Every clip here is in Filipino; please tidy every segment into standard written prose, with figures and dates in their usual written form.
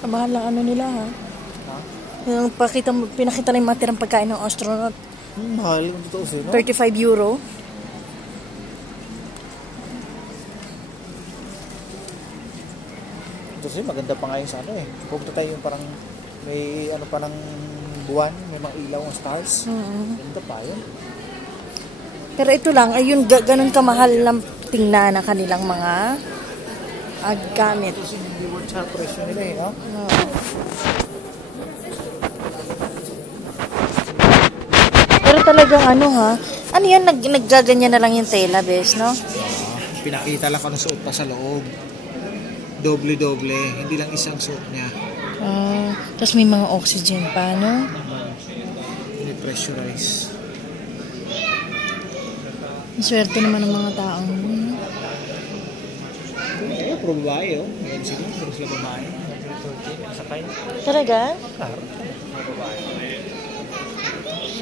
Ang mahal lang ano nila ha. Yung pinakita lang yung mga tirang pagkain ng astronaut. Mahal kung totoo siya, no? €35. Kasi maganda pa nga yung sa ano eh. Pupunta tayo yung parang may ano pa ng buwan, may mga ilaw ng stars. Ganda pa yun. Pero ito lang, ay yun, ganun kamahal lang tingnan na kanilang mga gamit. Kasi hindi worth sa presyo nila eh, no? Pero talagang ano ha, ano yan, naggaganyan na lang yung tela, bes, no? Pinakita lang kung ano suot pa sa loob. Doble-doble, hindi lang isang suot niya. Tapos may mga oxygen pa, no? Hindi pressurize. Ang swerte naman ng mga taong Eh, pro babae, oh. Ngayon sila, pero sila babae. Sakay. Talaga? Claro, mga babae.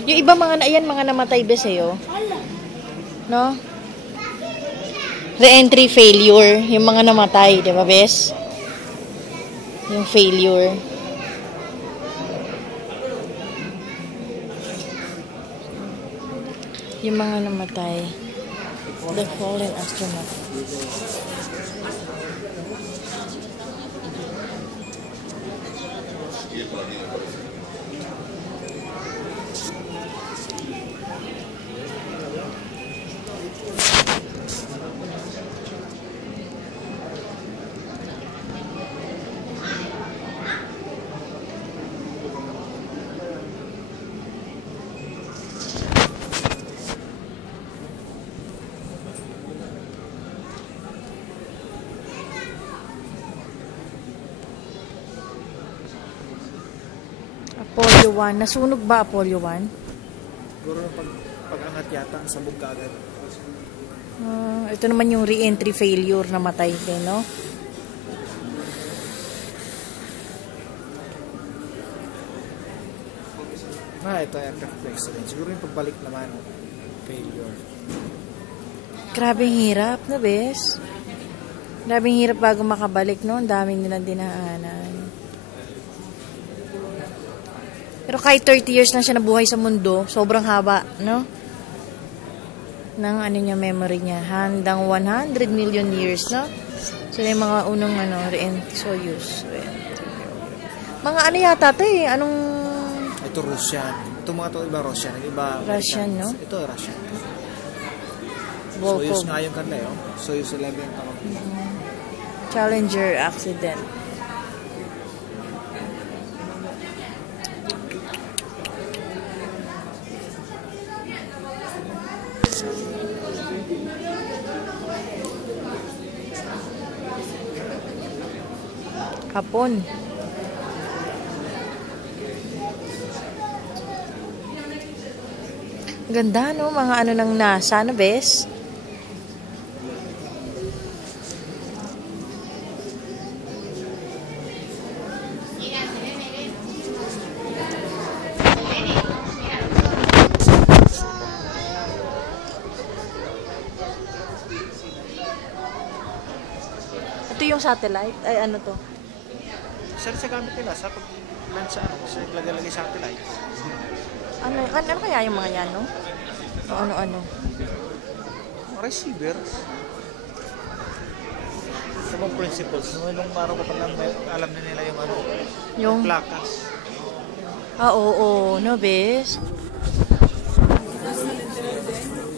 Yung iba mga namatay ba sa'yo? No? Re-entry failure, yung mga namatay, di ba, bes? Yung failure. Yung mga namatay. The fallen astronaut. Apollo 1. Nasunog ba Apollo 1? Siguro pag-angat yata, sabog ka agad. Ito naman yung re-entry failure na matay din, no? Ito aircraft accident. Siguro yung pagbalik naman, failure. Grabing hirap, no, bes? Grabing hirap bago makabalik, no? Ang daming nilang dinaanan. Pero kahit 30 years na siya nabuhay sa mundo, sobrang haba, no? Nang ano niya, memory niya. Handang 100 million years, no? Sila yung mga unang, Soyuz. Mga ano yata ito eh? Anong... Ito Russian. Ito mga ito iba Russian. Iba Russian, no? Ito Russian. Volkov. Soyuz nga yung kanila, oh. Soyuz 11 yung tawag. Challenger accident. Hapon. Ganda, no? Mga ano ng NASA, no, bes? Ito yung satellite? Ay, ano to? Saan sa gamit nila? Sa pag-land sa ano? Sa naglalagay satellite? Ano kaya yung mga yan, no? Ano? Receivers. Sa mga principles, nung araw ko pa lang alam na nila yung ano, yung plakas. Oo, no, bes?